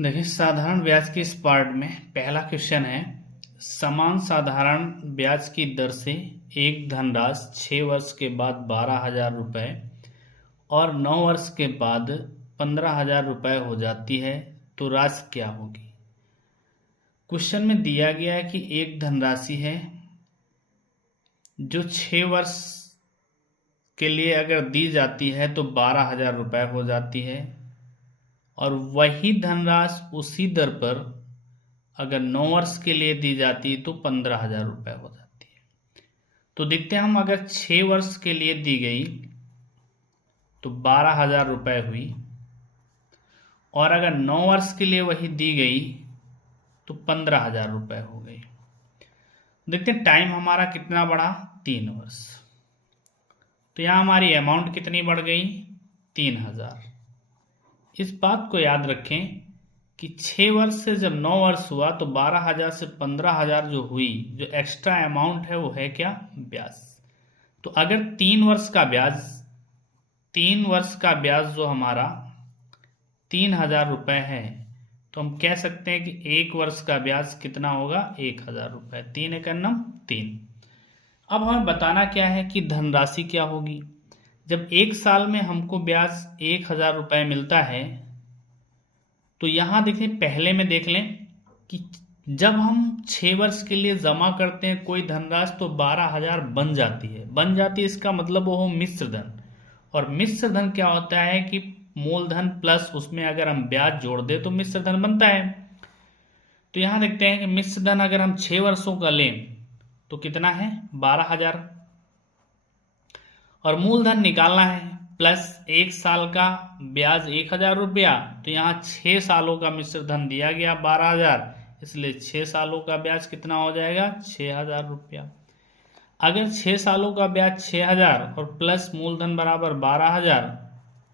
देखिए, साधारण ब्याज के इस पार्ट में पहला क्वेश्चन है, समान साधारण ब्याज की दर से एक धनराशि 6 वर्ष के बाद 12,000 रुपये और 9 वर्ष के बाद 15,000 रुपये हो जाती है, तो राशि क्या होगी। क्वेश्चन में दिया गया है कि एक धनराशि है जो 6 वर्ष के लिए अगर दी जाती है तो 12,000 रुपये हो जाती है, और वही धनराशि उसी दर पर अगर 9 वर्ष के लिए दी जाती तो 15,000 रुपये हो जाती है। तो देखते हैं हम, अगर 6 वर्ष के लिए दी गई तो 12,000 रुपये हुई, और अगर 9 वर्ष के लिए वही दी गई तो 15,000 रुपये हो गई। देखते हैं टाइम हमारा कितना बढ़ा, 3 वर्ष। तो यहाँ हमारी अमाउंट कितनी बढ़ गई, 3,000। इस बात को याद रखें कि 6 वर्ष से जब 9 वर्ष हुआ तो 12,000 से 15,000 जो हुई, जो एक्स्ट्रा अमाउंट है वो है क्या, ब्याज। तो अगर 3 वर्ष का ब्याज जो हमारा 3,000 रुपये है, तो हम कह सकते हैं कि 1 वर्ष का ब्याज कितना होगा, 1,000 रुपये। 3 एकम 3। अब हमें बताना क्या है कि धनराशि क्या होगी। जब 1 साल में हमको ब्याज 1,000 रुपये मिलता है, तो यहाँ देखें, पहले में देख लें कि जब हम 6 वर्ष के लिए जमा करते हैं कोई धनराशि तो 12,000 बन जाती है। इसका मतलब वो हो मिश्र धन। और मिश्र धन क्या होता है कि मूलधन प्लस उसमें अगर हम ब्याज जोड़ दें तो मिश्र धन बनता है। तो यहाँ देखते हैं कि मिश्र धन अगर हम 6 वर्षों का लें तो कितना है, 12,000, और मूलधन निकालना है प्लस 1 साल का ब्याज 1,000 रुपया। तो यहाँ 6 सालों का मिश्र धन दिया गया 12,000, इसलिए 6 सालों का ब्याज कितना हो जाएगा, 6,000 रुपया। अगर 6 सालों का ब्याज 6,000 और प्लस मूलधन बराबर 12,000,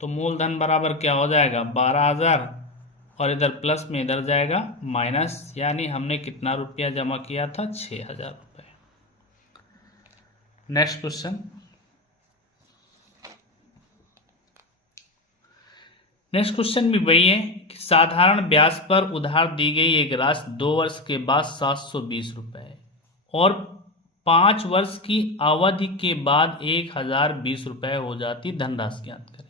तो मूलधन बराबर क्या हो जाएगा, 12,000, और इधर प्लस में इधर जाएगा माइनस, यानी हमने कितना रुपया जमा किया था, 6,000 रुपये। Next question. नेक्स्ट क्वेश्चन भी वही है कि साधारण ब्याज पर उधार दी गई एक राशि 2 वर्ष के बाद 720 रुपये और 5 वर्ष की अवधि के बाद 1,020 रुपये हो जाती धनराशि ज्ञात करें।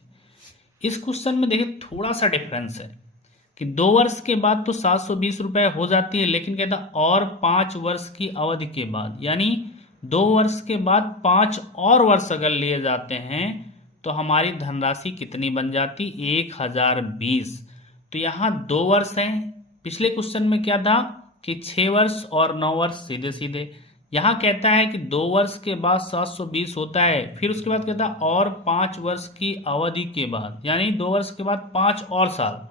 इस क्वेश्चन में देखिए थोड़ा सा डिफरेंस है कि 2 वर्ष के बाद तो 720 रुपये हो जाती है, लेकिन कहता और 5 वर्ष की अवधि के बाद, यानी 2 वर्ष के बाद 5 और वर्ष अगर लिए जाते हैं तो हमारी धनराशि कितनी बन जाती, 1,020। तो यहाँ 2 वर्ष हैं। पिछले क्वेश्चन में क्या था कि 6 वर्ष और 9 वर्ष सीधे सीधे। यहाँ कहता है कि 2 वर्ष के बाद 720 होता है, फिर उसके बाद कहता है और 5 वर्ष की अवधि के बाद, यानी 2 वर्ष के बाद 5 और साल।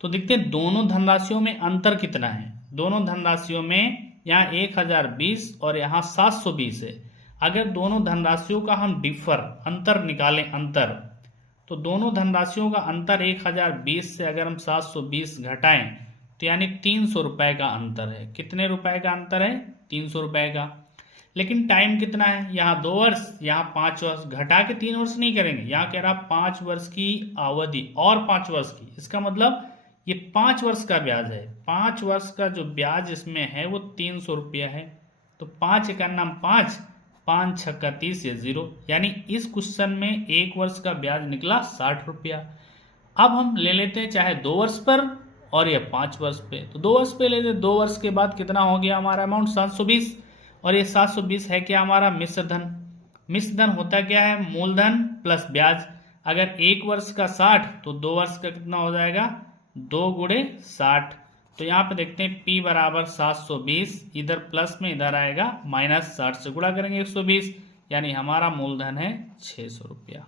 तो देखते हैं दोनों धनराशियों में अंतर कितना है। दोनों धनराशियों में यहाँ 1,020 और यहाँ 720 है। अगर दोनों धनराशियों का हम अंतर निकालें, तो दोनों धनराशियों का अंतर 1,020 से अगर हम 720 घटाएं तो यानी 300 रुपये का अंतर है। कितने रुपए का अंतर है, 300 रुपये का। लेकिन टाइम कितना है, यहाँ 2 वर्ष, यहाँ 5 वर्ष। घटा के 3 वर्ष नहीं करेंगे, यहाँ कह रहा 5 वर्ष की अवधि और 5 वर्ष की। इसका मतलब ये 5 वर्ष का ब्याज है। 5 वर्ष का जो ब्याज इसमें है वो 300 रुपया है। तो 5 एकम 5, 5 छक्का 30, ये 0, यानी इस क्वेश्चन में 1 वर्ष का ब्याज निकला 60 रुपया। अब हम ले लेते हैं चाहे 2 वर्ष पर और या 5 वर्ष पे। तो 2 वर्ष पे लेते हैं। 2 वर्ष के बाद कितना हो गया हमारा अमाउंट, 720, और ये 720 है क्या हमारा, मिश्र धन। मिश्र धन होता क्या है, मूलधन प्लस ब्याज। अगर 1 वर्ष का 60 तो 2 वर्ष का कितना हो जाएगा, 2 गुणे 60। तो यहाँ पे देखते हैं P बराबर 720, इधर प्लस में इधर आएगा माइनस, 60 से गुणा करेंगे 120, यानी हमारा मूलधन है 600 रुपया।